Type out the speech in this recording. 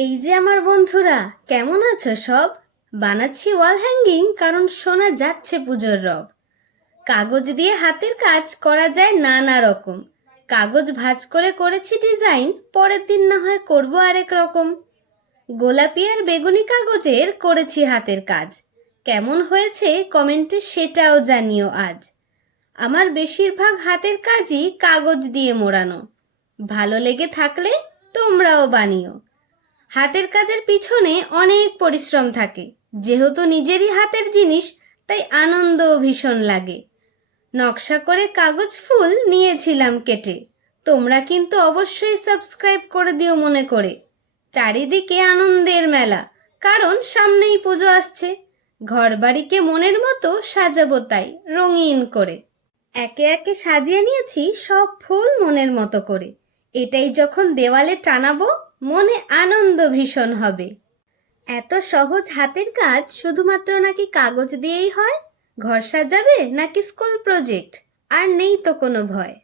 এই যে আমার বন্ধুরা, কেমন আছো সব? বানাচ্ছি ওয়াল হ্যাঙ্গিং, কারণ শোনা যাচ্ছে পুজোর রব। কাগজ দিয়ে হাতের কাজ করা যায় নানা রকম। কাগজ ভাজ করে করেছি ডিজাইন, পরের দিন না হয় করব আরেক রকম। গোলাপি আর বেগুনি কাগজের করেছি হাতের কাজ। কেমন হয়েছে কমেন্টে সেটাও জানিও আজ। আমার বেশিরভাগ হাতের কাজই কাগজ দিয়ে মোড়ানো। ভালো লেগে থাকলে তোমরাও বানিও। হাতের কাজের পিছনে অনেক পরিশ্রম থাকে। যেহেতু নিজেরই হাতের জিনিস, তাই আনন্দ ভীষণ লাগে। নকশা করে কাগজ ফুল নিয়েছিলাম কেটে। তোমরা কিন্তু অবশ্যই সাবস্ক্রাইব করে দিও মনে করে। চারিদিকে আনন্দের মেলা, কারণ সামনেই পুজো আসছে। ঘরবাড়িকে মনের মতো সাজাবো তাই, রঙিন করে। একে একে সাজিয়ে নিয়েছি সব ফুল মনের মতো করে। এটাই যখন দেওয়ালে টানাবো মনে আনন্দ ভীষণ হবে। এত সহজ হাতের কাজ শুধুমাত্র নাকি কাগজ দিয়েই হয়? ঘর সাজাবে নাকি স্কুল প্রজেক্ট আর নেই তো কোনো ভয়।